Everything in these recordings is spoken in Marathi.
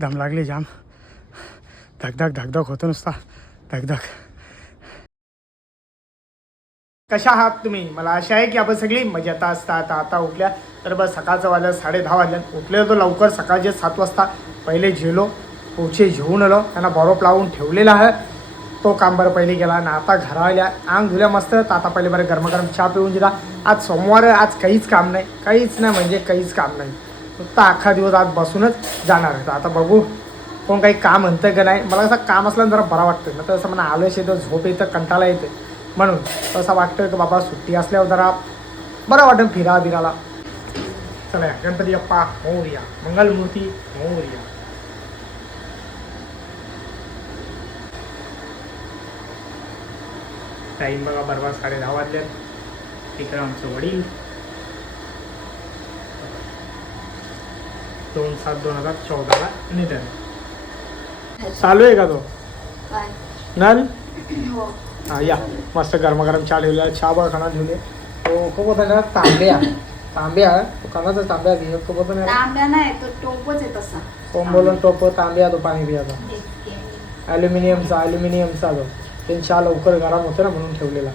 दम लागली जाम. धगधग धगधग होतं नुसता धगधग. कशा आहात तुम्ही? मला आशा आहे की आपण सगळी मजेत असतात. आता उठल्या तर बस सकाळचं वाजलं 10:30 वाजल्या. उठले होतो लवकर सकाळचे 7 वाजता. पहिले जेवलो, पोचे जेवून आलो, त्यांना बरोप लावून ठेवलेला आहे. तो काम बरं पहिले गेला आणि आता घरा आल्या अंग धुल्या मस्त. तर आता पहिले बरं गरमागरम चहा पिऊन दिला. आज सोमवार, आज काहीच काम नाही, काहीच नाही म्हणजे काहीच काम नाही. फक्त अख्खा दिवस आज बसूनच जाणार आहे. आता बघू कोण काही काम म्हणतं का नाही. मला असं काम असलं जरा बरं वाटतं ना, तर असं म्हणा आलस येतं, झोप येतं, कंटाळा येते. म्हणून असं वाटतं की बाबा सुट्टी असल्यावर जरा बरं वाटेल फिरायला. चला गणपती बाप्पा मोरया, मंगलमूर्ती मोरया. टाईम बघा बरोबर 10:30 वाजल्यात. इकडं आमचं वडील 2/7/2014 निधन. चालू आहे का तो नल? हां या मस्त गरमागरम चहा ठेवला. चहा बघा खाना ठेवले. तो खूप होता ना तांब्या तो खानाचा तांब्या घे खूप होता ना. तांब्या नाही तो टोपच आहे तसा. कोण बोलून टोप तांब्या तो पाणी पियाचा ॲल्युमिनियमचा तो. ते चहा लवकर गरम होतं ना म्हणून ठेवलेला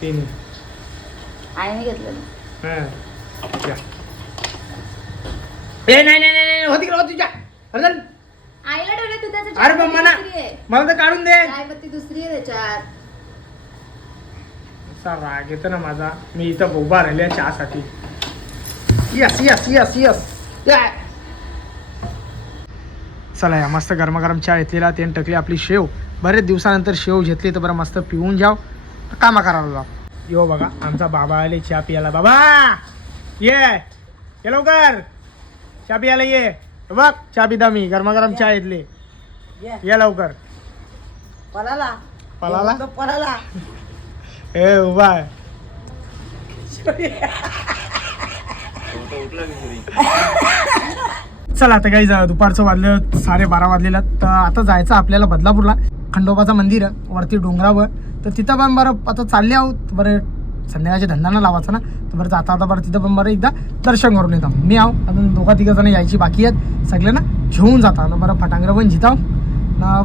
तिने. आईने घेतलेलं. नाही होती का तुझ्या अर्जन? आईला ठेवलं तू त्याचं. अरे मला तर काढून दे. चायपत्ती दुसरी आहे त्याच्यात. असा राग येतो ना माझा. मी इथं उभा राहिल्या चहासाठी. Yes yes yes yes. चला या मस्त गरमागरम चहा घेतलेला. त्याने टाकली आपली शेव. बरेच दिवसानंतर शेव घेतली तर बरं मस्त पिऊन जाव, कामा करायला जाऊ. यो बघा आमचा बाबा आले चहा पियाला. बाबा ये लवकर चहा पियाला ये. बघ चहा पिता मी गरमागरम चहा घेतली. ये लवकर. पळाला ए उभा चला आता काही दुपारचं वाजलं 12:30 वाजलेलं. तर आता जायचं आपल्याला बदलापूरला. खंडोबाचं मंदिर आहे वरती डोंगरावर. तर तिथं पण बरं आता चालले आहोत. बरं संध्याकाळच्या धंदाना लावायचं ना, तर बरं जाता आता बरं तिथं पण बरं एकदा दर्शन करून येतो. मी आहो अजून 2-3 जण यायची बाकी आहेत. सगळे ना घेऊन जाता ना बरं फटांगरं पण जिताव ना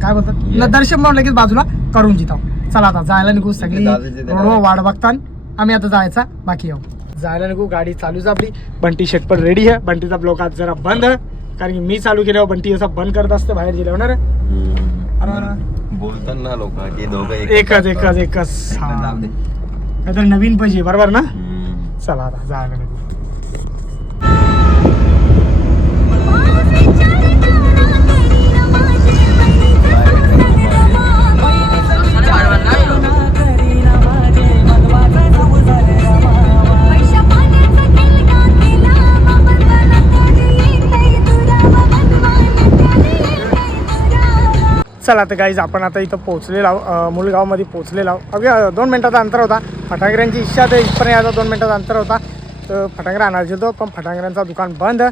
काय बोलतात ना, दर्शन पण लगेच बाजूला करून जिताव. चला आता जायला निघू. सगळी रोडवर वाट बघतान. आम्ही आता जायचा बाकी आहो. जायला निघू. गाडी चालूच आपली. बंटी शेट पण रेडी आहे. बंटीचा ब्लॉक आज जरा बंद आहे कारण की मी चालू केल्यावर बंटी असं बंद करत असतं बाहेर गेल्यावर. बोलताना लोक की दोघं एकच काहीतरी नवीन पाहिजे बरोबर ना. चला आता जायला निघू. चला तर गाईज आपण आता इथं पोहोचलेलो आहोत. मुलगावमध्ये पोहोचलेलो आहोत. अगदी 2 मिनिटाचा अंतर होता. फटांगऱ्यांची इच्छा तर इथपर्यंत यायचा 2 मिनिटाचा अंतर होता. तर फटांगऱ्या आणायचे होतो पण फटांगऱ्यांचा दुकान बंद.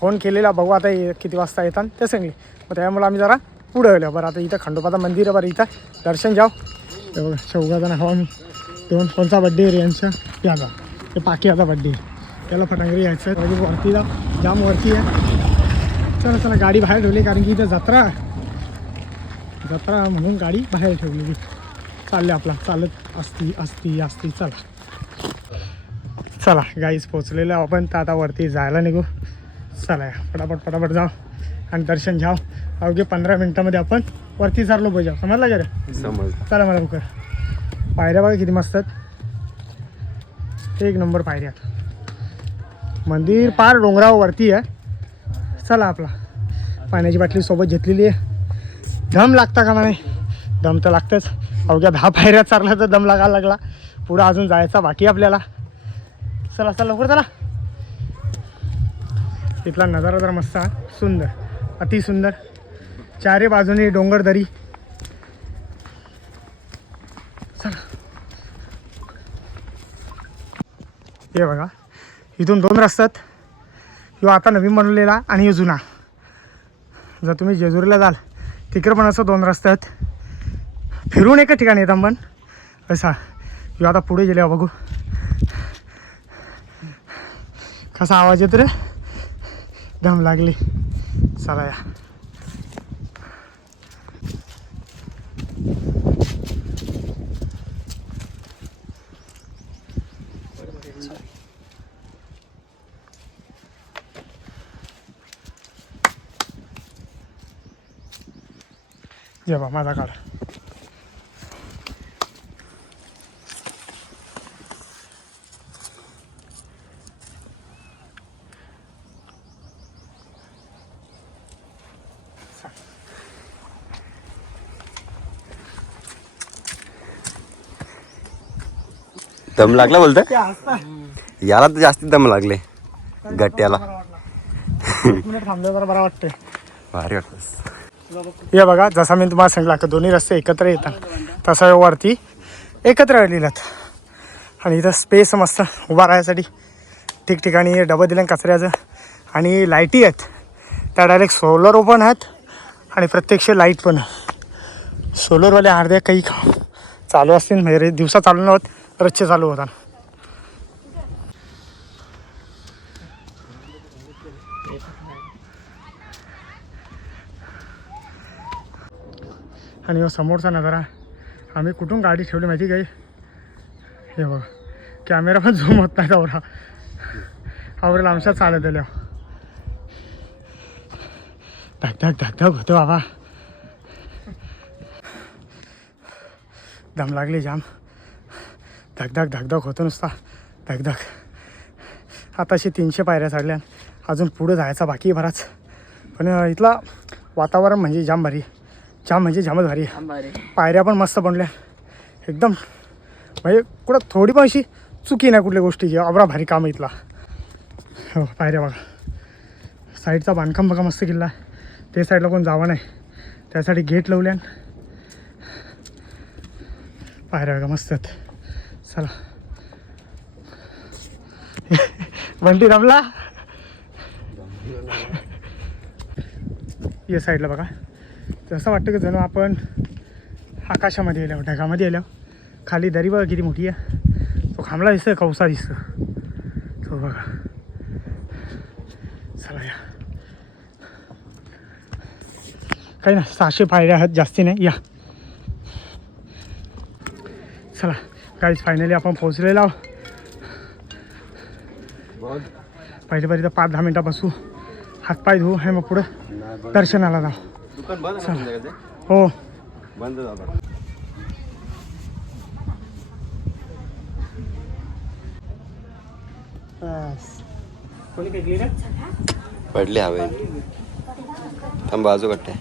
फोन केलेला बघू आता किती वाजता येतात ते सांगली. मग त्यामुळे आम्ही जरा पुढे गेलो. बरं आता इथं खंडोबाचं मंदिर आहे. बरं इथं दर्शन जाऊ. ते बघा शेवगाचा हवा मी 2 कोणचा बड्डे आहे यांचा याचा ते पाकियाचा बड्डे. त्याला फटांगरी यायचं आहे. वरती जाम वरती आहे. चला गाडी बाहेर ठेवली कारण की इथं जत्रा म्हणून गाडी बाहेर ठेवलेली. चालले आपला चालत असती. चला गाईज पोचलेलं आपण. तर आता वरती जायला निघू. चला फटाफट जाऊ आणि दर्शन घ्याव. अवघे 15 मिनटामध्ये आपण वरती चाललो पाहिजे. समजलं का रे? चला मला लवकर. पायऱ्या बघा किती मस्त आहेत. 1 नंबर पायऱ्या. मंदिर पार डोंगरावरती आहे. चला आपला पाण्याची बाटली सोबत घेतलेली आहे. दम लागता का नाही? दम तर लागतंच. अवघ्या 10 पायऱ्या चालला तर दम लागायला लागला. पुढं अजून जायचा बाकी आपल्याला. चला लवकर चला. इथला नजारा जरा मस्त आहे. सुंदर अतिसुंदर. चारी बाजूनी डोंगरदरी. चला हे बघा इथून 2 रस्त्यात. ह्यो आता नवीन बनवलेला आणि ह्यो जुना. जर तुम्ही जेजुरीला जाल तिकडे पण असं 2 रस्ते आहेत. फिरून एका ठिकाणी येतात पण असा. ह्यो आता पुढे गेल्यावर बघू कसा आवाज येतो रे. दम लागली. चला या. जेव्हा माझा काढ. दम लागला बोलतोय याला तर जास्ती दम लागले गट्ट्याला. थांबलं जरा बरं वाटतंय. भारी वाटत. हे बघा जसा मी तुम्हाला सांगितलं की दोन्ही रस्ते एकत्र येतात तसा वरती एकत्र राहिलेलात आणि इथं स्पेस मस्त उभा राहण्यासाठी ठिकठिकाणी डबं दिलं कचऱ्याचं आणि लाईटी आहेत त्या डायरेक्ट सोलर ओपन आहेत आणि प्रत्यक्ष लाईट पण सोलरवाले अर्ध्या काही चालू असतील म्हणजे दिवसा चालू नव्हत रच्चे चालू होतात. आणि समोरचा नजारा आम्ही कुठून गाडी ठेवली माहिती काही हे बघा कॅमेरा पण झूम होत नाही आवरा आवरेल आमच्या चालत आल्या धक धक धक धक होतो बाबा. दम लागली जाम. धकधक धकधक होतो नुसता धकधक. आताशी 300 पायऱ्या चढल्या अजून पुढं जायचा बाकी बराच पण इथला वातावरण म्हणजे जाम भारी जाम म्हणजे जामच भारी आहे. पायऱ्या पण मस्त बनल्या एकदम म्हणजे कुठं थोडी पण अशी चुकी नाही कुठल्या गोष्टीची अबरा भारी काम आहे इथला. हो पायऱ्या बघा साईडचा बांधकाम बघा मस्त किल्ला ते साईडला कोण जावं नाही त्यासाठी गेट लावल्यान. पायऱ्या बघा मस्त आहेत. चला बंटी रमला या साईडला बघा तसं वाटतं की जणू आपण आकाशामध्ये येलो ढगामध्ये येलो. खाली दरी बघा किती मोठी आहे. तो खांबला दिसतो कवसा दिसतो तो बघा. चला या काही ना 600 पायऱ्या आहेत जास्ती नाही या. चला गाईज फायनली आपण पोहोचलेलो आहोत. पहिले तर 5-10 मिनटं बसू हातपाय धुवू आणि मग पुढं दर्शनाला जाऊ. दुकान बंद आहे हो बंद झालं. कोणी पेकली रे पडले हवे थांब बाजू कट्टे.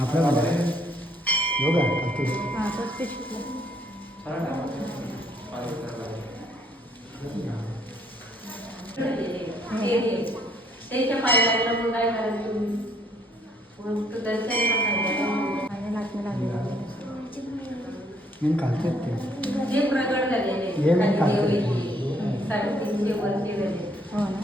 आपल्याला योगा त्याच्या पायाला मग काय करायचं मग तू जे प्रगट झालेले 350 वर्षे झाले. हो ना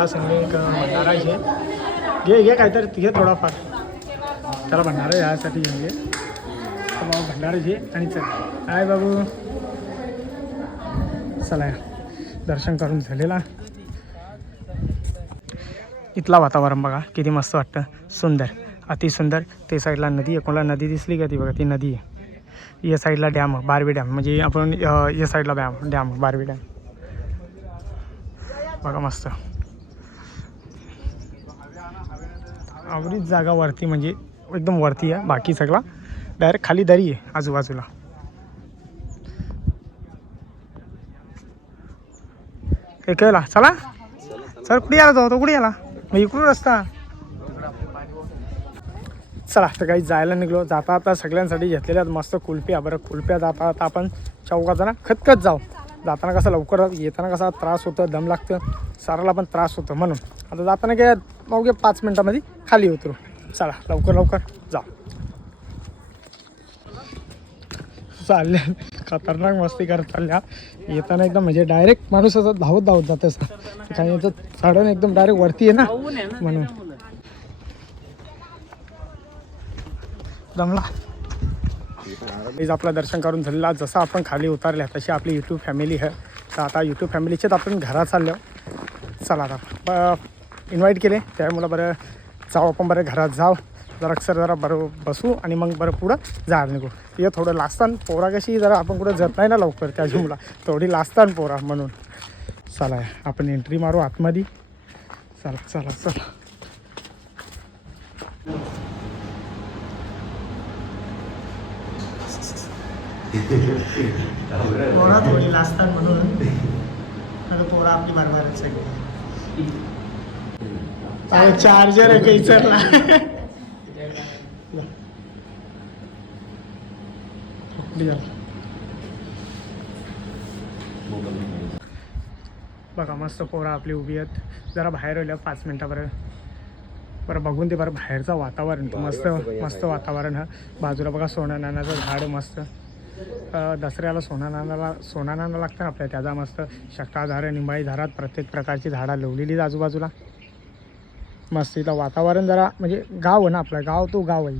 मला सांगले एक भंडारा घे घे घे काहीतरी घे थोडाफार त्याला भंडारा यासाठी घेऊन घे तर बाबा भंडारा घे आणि चल काय बाबू चला या दर्शन करून झालेला इथला वातावरण बघा किती मस्त वाटतं सुंदर अतिसुंदर ते साईडला नदी आहे कोणाला नदी दिसली का ती बघा ती नदी आहे या साईडला डॅम बारवी डॅम म्हणजे आपण या साईडला डॅम बारवी डॅम बघा मस्त आवडीच जागा वरती म्हणजे एकदम वरती आहे बाकी सगळा डायरेक्ट खाली दरी आहे आजूबाजूला हे केला चला सर कुठे आला तो कुठे आला मग इकडून रस्ता चला तर काही जायला निघलो जाता आता सगळ्यांसाठी घेतलेल्या मस्त कुल्फ्या बरं कुल्फ्या जाता आता आपण चौकाताना खतखत जाऊ जाताना कसं लवकर येताना कसा त्रास होतं दम लागतं साराला पण त्रास होतं म्हणून आता जाताना काय मग 5 मिनटामध्ये खाली उतरू चला लवकर जाऊ चालल्या खतरनाक मस्ती करत चालल्या येताना एकदम म्हणजे डायरेक्ट माणूस असं धावत जातं असं काही याचं चढण एकदम डायरेक्ट वरती आहे ना म्हणून जमला आपलं दर्शन करून झालेला जसं आपण खाली उतरल्या तशी आपली यूट्यूब फॅमिली आहे तर आता यूट्यूब फॅमिलीचेच आपण घरात चाललो चला आता इन्व्हाइट केले त्यामुळं बरं जाऊ आपण बरं घरात जाऊ जरा बरं बसू आणि मग बरं पुढं जायला निघू ते थोडं लाजतान पोरा कशी जरा आपण कुठं जात नाही ना लवकर त्याची मुला थोडी लाजतान पोरा म्हणून चला आपण एंट्री मारू आतमध्ये चला पोरा थोडी लाजतात म्हणून पोरा आपली बरोबरच आहे चार्जर आहे काही चरला बघा मस्त पोरा आपली उभी आहेत जरा बाहेर आल्या 5 मिनटापर्यंत बघून ते बरं बाहेरचं वातावरण मस्त वातावरण हा बाजूला बघा सोना नानाचं झाड मस्त दसऱ्याला सोना नाना लागतं ना आपल्या त्याचा मस्त शक्काधार निंबाळी झाडात प्रत्येक प्रकारची झाडं लावलेली आजूबाजूला मस्त इथं वातावरण जरा म्हणजे गाव आहे ना आपलं गाव तो गाव आहे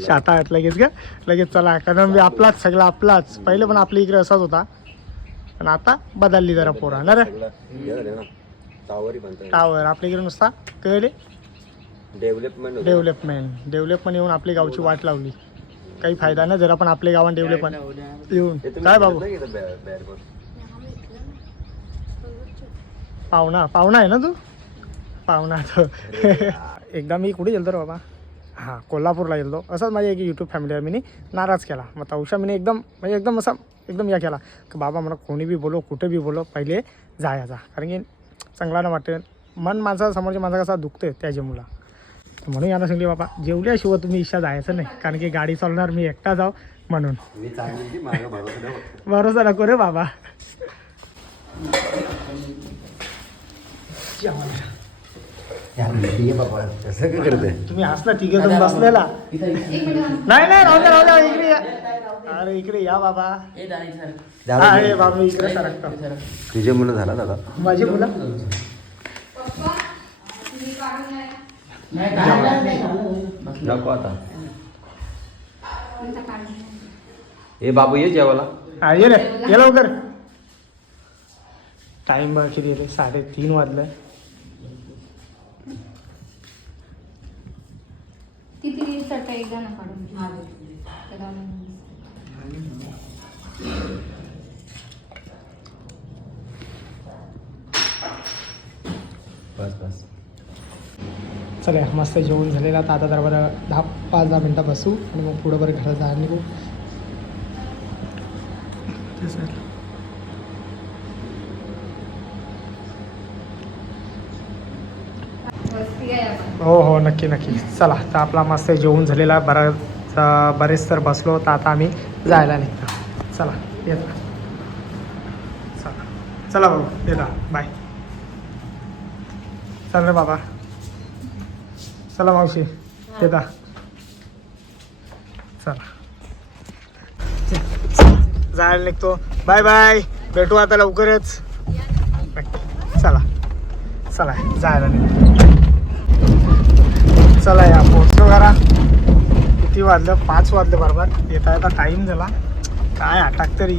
शाता आहेत लगेच चला कारण आपलाच सगळा आपलाच पहिले पण आपल्या इकडे असाच होता पण आता बदलली जरा पोरा ना रे टावर आपल्या इकडे नुसता कळले डेव्हलपमेंट येऊन आपली गावची वाट लावली काही फायदा नाही जर आपण आपल्या गावात डेव्हलपमेंट येऊन काय बाबू पाहुणा आहे ना तू पाहुणा तो एकदा मी कुठे गेलो रे बाबा हां कोल्हापूरला गेलो असंच माझी एक यूट्यूब फॅमिलीवर मी नाराज केला मग तवशा मी एकदम असा एकदम या केला की बाबा मला कोणी बी बोलो कुठे बी बोलो पहिले जायचा कारण की चांगला ना वाटते मन माझा समोरच्या माझा कसा दुखते त्याच्या मुला म्हणून यांना सांगले बाबा जेवल्याशिवाय तुम्ही इच्छा जायचं नाही कारण की गाडी चालणार मी एकटा जाऊ म्हणून भरोसा नको रे बाबा तुम्ही हसला ठीक आहे तुम्ही बसलेला नाही राहू द्या इकडे या अरे इकडे या बाबा अरे बाबा इकडे सरकता तुझे मुलं झाला दादा माझी मुलं नको आता ए बाबू ये जेवायला हा ये रे ये लवकर टाइम बघ किती 3:30 वाजलं किती चटई एकदा ना काढून बस चला मस्त जेवण झालेलं आता जरा बरं 5-10 मिनटं बसू आणि मग पुढं बरं घरात जायला निघू हो नक्की चला तर आपला मस्त जेवण झालेला बरेच तर बसलो तर आता आम्ही जायला निघतो चला येता चला भाऊ येता बाय चल रे बाबा चला मावशी येता चला जायला निघतो. बाय बाय, भेटू आता लवकरच. चला चला जायला निघतो. चला या पोहोचलो घरा. किती वाजलं? 5 वाजले बरोबर. येता येता टाईम झाला. काय अटक तरी